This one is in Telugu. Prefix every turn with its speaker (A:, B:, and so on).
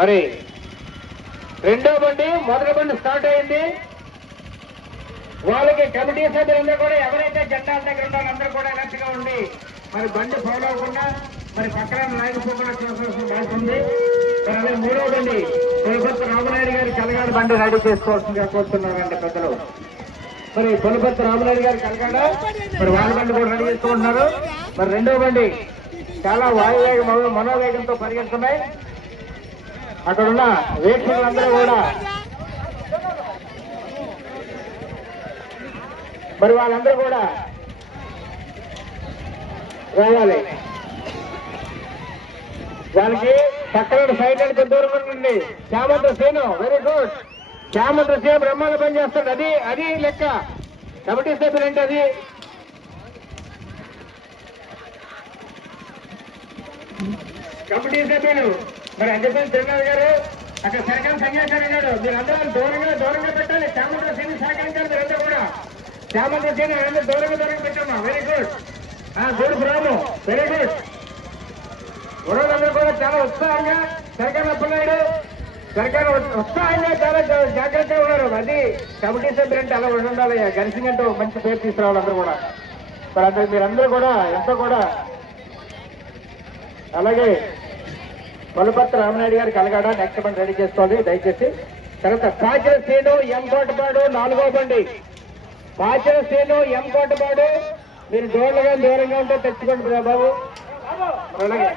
A: మరి రెండో బండి మొదటి బండి స్టార్ట్ అయింది. వాళ్ళకి కమిటీ సభ్యులందరూ కూడా ఎవరైతే జెండాల దగ్గర ఉన్నారో అందరూ కూడా అలర్ట్గా ఉండి మరి బండి ఫౌల్ అవ్వకుండా మరి పక్కన నాయకపోకుండా చూసుకోవాల్సిన బాధ్యత ఉంది. మరి అలాగే మూడో బండి పులపత్తి రామనాయుడు గారి కలగాడ బండి రెడీ చేసుకోవాల్సిందిగా కోరుతున్నారండి పెద్దలు. మరి పులపత్తి రామనాయుడు గారి కలగాడ మరి వాళ్ళ బండి కూడా రెడీ చేసుకుంటున్నారు. మరి రెండో బండి చాలా వాయువేగం మనోవేగంతో పరిగెడుతున్నాయి. అక్కడ ఉన్న వీక్షకులందరూ కూడా. మరి వాళ్ళందరూ కూడా రావాలి దానికి పక్కన సైడ్ దూరం ఉండండి. చామంత సేను వెరీ గుడ్ చామంత సేను బ్రహ్మాండ పని చేస్తాడు అది అది లెక్క. కమిటీ సభ్యులు అంటే అది? కమిటీ సభ్యులు మరి. అంజపల్లి తిరునాథ్ గారు అక్కడ సరకాల సన్యాసారి గారు మీరు అందరూ దూరంగా దూరంగా పెట్టాలి. చామంత సేను సహకరించాలి మీరంతా కూడా. చామంత సేను అందరూ దూరంగా దూరంగా పెట్టమ్మా. వెరీ గుడ్ గుడ్ బ్రాము వెరీ గుడ్ గొడవలందరూ కూడా చాలా ఉత్సాహంగా సరకారు అప్పనాయుడు సరకారు ఉత్సాహంగా చాలా జాగ్రత్తగా ఉన్నారు. అది కమిటీ సభ్యులు అంటే అలా ఉండాలి. గరిసింగ్ అంటే మంచి పేరు తీసుకురావాలి అందరూ కూడా. మరి అందరు మీరందరూ కూడా ఎంతో కూడా అలాగే పలుపత్ర రామనాయుడు గారికి కలగాడ నెక్స్ట్ బండి రెడీ చేసుకోవాలి దయచేసి తర్వాత పాచల శ్రీను ఎం కోటపాడు నాలుగో బండి. పాచల శ్రీను ఎం కోటపాడు మీరు డోర్లుగా దూరంగా ఉంటే తెచ్చుకోండి బాబు. అలాగే.